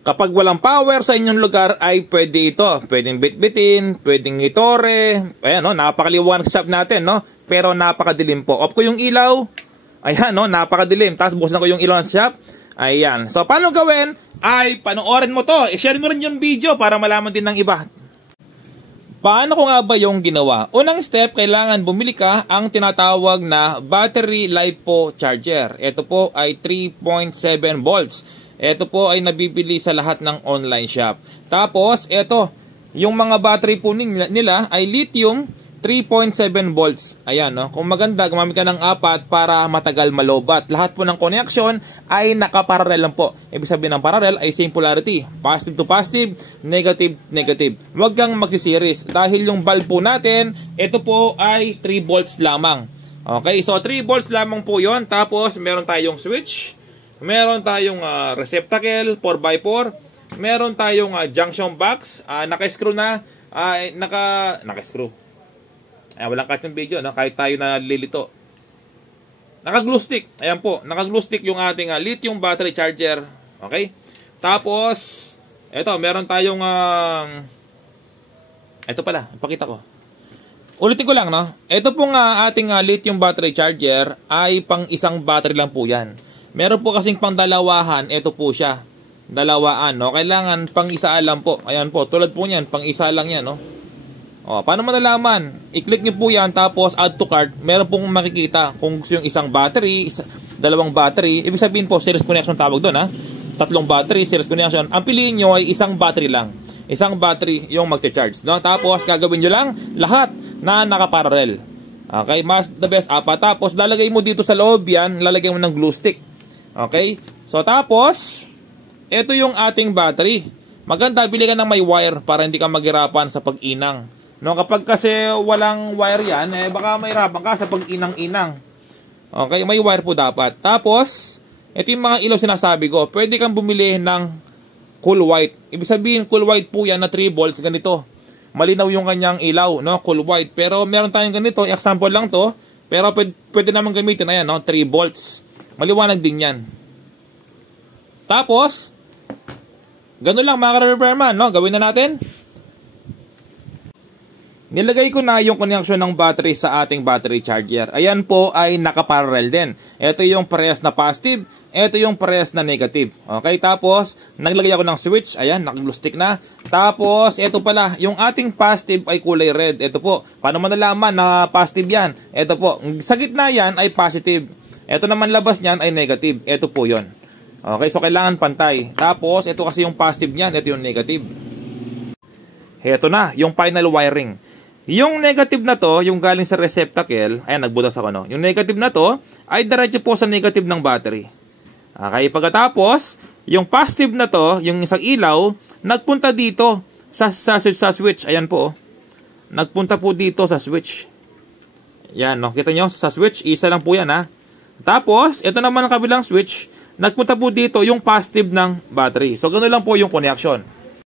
Kapag walang power sa inyong lugar ay pwede ito. Pwedeng bitbitin, pwedeng itore. Ayan, no, napakaliwanag sa shop natin, no? Pero napakadilim po. Off ko yung ilaw. Ayan, no, napakadilim. Tapos bukas na ko yung ilaw sa shop. Ayan. So, paano gawin? Ay, panoorin mo to. I-share mo rin yung video para malaman din ng iba. Paano ko nga ba yung ginawa? Unang step, kailangan bumili ka ang tinatawag na battery LiPo charger. Ito po ay 3.7 volts. Ito po ay nabibili sa lahat ng online shop. Tapos, ito, yung mga battery po nila ay lithium 3.7 volts. Ayan, no? Kung maganda, gumamit ka ng 4 para matagal malobat. Lahat po ng connection ay nakaparallel lang po. Ibig sabihin ng parallel ay same polarity. Positive to positive, negative, negative. Huwag kang magsisiris. Dahil yung bulb po natin, ito po ay 3 volts lamang. Okay, so 3 volts lamang po yon. Tapos, meron tayong switch. Meron tayong receptacle 4x4. Meron tayong junction box. Naka-screw na. Naka-screw. Walang catch yung video, no? Kahit tayo na lilito. Naka-glue stick. Ayan po. Naka-glue stick yung ating lithium battery charger. Okay? Tapos, eto, meron tayong eto pala. Ipakita ko. Ulitin ko lang, no? Ito pong ating lithium battery charger ay pang isang battery lang po yan. Meron po kasing pang dalawahan. Ito po siya. Dalawaan, no? Kailangan pang isa lang po. Ayan po. Tulad po niyan. Pang isa lang yan, no? O, paano malalaman? I-click niyo po yan. Tapos add to cart. Meron pong makikita kung gusto yung isang battery, dalawang battery. Ibig sabihin po, series connection tawag doon, ha? Tatlong battery, series connection. Ang piliin nyo ay isang battery lang. Isang battery yung magte-charge, no? Tapos gagawin nyo lang lahat na nakaparallel. Okay? Mas the best, 4. Tapos lalagay mo dito sa loob yan. Lalagay mo ng glue stick. Okay? So, tapos, ito yung ating battery. Maganda, bili ka ng may wire para hindi ka maghirapan sa pag-inang. No, kapag kasi walang wire yan, baka mahirapan ka sa pag-inang-inang. Okay, may wire po dapat. Tapos, ito yung mga ilaw sinasabi ko. Pwede kang bumili ng cool white. Ibig sabihin, cool white po yan na 3 volts, ganito. Malinaw yung kanyang ilaw, no? Cool white. Pero meron tayong ganito, example lang to. Pero pwede naman gamitin, ayan, no? 3 volts. Maliwanag din yan. Tapos, ganun lang mga ka-repairman, no? Gawin na natin. Nilagay ko na yung connection ng battery sa ating battery charger. Ayan po ay nakaparallel din. Ito yung parehas na positive. Ito yung parehas na negative. Okay, tapos naglagay ako ng switch. Ayan, naka-glue stick na. Tapos, ito pala, yung ating positive ay kulay red. Ito po, paano malalaman na positive yan? Ito po, sa gitna yan ay positive. Ito naman labas niyan ay negative. Ito po yon. Okay, so kailangan pantay. Tapos, ito kasi yung positive niyan. Ito yung negative. Ito na, yung final wiring. Yung negative na to, yung galing sa receptacle, ayan, nagbutas ako, no? Yung negative na to, ay diretso po sa negative ng battery. Okay, pagkatapos, yung positive na to, yung isang ilaw, nagpunta dito sa switch. Ayan po, oh. Nagpunta po dito sa switch. Yan, no? Kita nyo, sa switch, isa lang po yan, ha? Tapos, ito naman ang kabilang switch, nagpunta po dito yung positive ng battery. So, ganoon lang po yung connection.